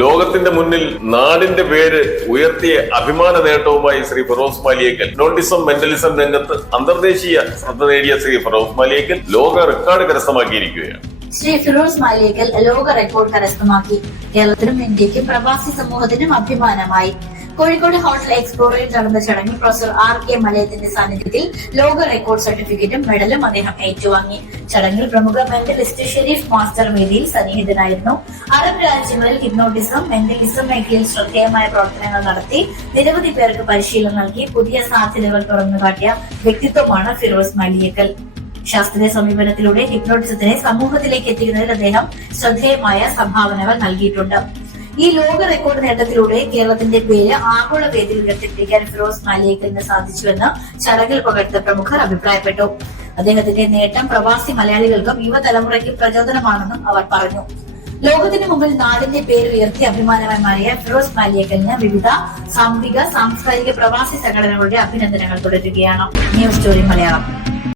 ലോകത്തിന്റെ മുന്നിൽ നാടിന്റെ പേര് ഉയർത്തിയ അഭിമാന നേട്ടവുമായി ശ്രീ ഫിറോസ് മാലിയേക്കൽ ഹിപ്നോട്ടിസം മെന്റലിസം രംഗത്ത് അന്തർദേശീയ ശ്രദ്ധ നേടിയ ശ്രീ ഫിറോസ് മാലിയേക്കൽ ലോക റെക്കോർഡ് കരസ്ഥമാക്കിയിരിക്കുകയാണ്. ശ്രീ ഫിറോസ് മാലിയേക്കൽ ലോക റെക്കോർഡ് കരസ്ഥമാക്കി. കേരളത്തിനും ഇന്ത്യക്കും പ്രവാസി സമൂഹത്തിനും അഭിമാനമായി. കോഴിക്കോട് ഹോട്ടൽ എക്സ്പ്ലോറയിൽ നടന്ന ചടങ്ങിൽ പ്രൊഫസർ R.K. മലയത്തിന്റെ സാന്നിധ്യത്തിൽ ലോക റെക്കോർഡ് സർട്ടിഫിക്കറ്റും മെഡലും അദ്ദേഹം ഏറ്റുവാങ്ങി. ചടങ്ങിൽ പ്രമുഖ മെന്റലിസ്റ്റ് ഷെരീഫ് മാസ്റ്റർ വേദിയിൽ സന്നിഹിതനായിരുന്നു. അറബ് രാജ്യങ്ങളിൽ ഹിപ്നോട്ടിസം മെന്റലിസം മേഖലയിൽ ശ്രദ്ധേയമായ പ്രവർത്തനങ്ങൾ നടത്തി നിരവധി പേർക്ക് പരിശീലനം നൽകി പുതിയ സാധ്യതകൾ തുറന്നുകാട്ടിയ വ്യക്തിത്വമാണ് ഫിറോസ് മാലിയേക്കൽ. ശാസ്ത്രീയ സമീപനത്തിലൂടെ ഹിപ്നോട്ടിസത്തിനെ സമൂഹത്തിലേക്ക് എത്തിക്കുന്നതിൽ അദ്ദേഹം ശ്രദ്ധേയമായ സംഭാവനകൾ നൽകിയിട്ടുണ്ട്. ഈ ലോക റെക്കോർഡ് നേട്ടത്തിലൂടെ കേരളത്തിന്റെ പേര് ആഗോള വേദിയിൽ ഉയർത്തിപ്പിടിക്കാൻ ഫിറോസ് മാലിയേക്കലിന് സാധിച്ചുവെന്ന് ചടങ്ങിൽ പങ്കെടുത്ത പ്രമുഖർ അഭിപ്രായപ്പെട്ടു. അദ്ദേഹത്തിന്റെ നേട്ടം പ്രവാസി മലയാളികൾക്കും യുവതലമുറയ്ക്കും പ്രചോദനമാണെന്നും അവർ പറഞ്ഞു. ലോകത്തിന് മുമ്പിൽ നാടിന്റെ പേര് ഉയർത്തി അഭിമാനമായി മാറിയ ഫിറോസ് മാലിയേക്കലിന് വിവിധ സാമൂഹിക സാംസ്കാരിക പ്രവാസി സംഘടനകളുടെ അഭിനന്ദനങ്ങൾ തുടരുകയാണ്. News story Malayalam.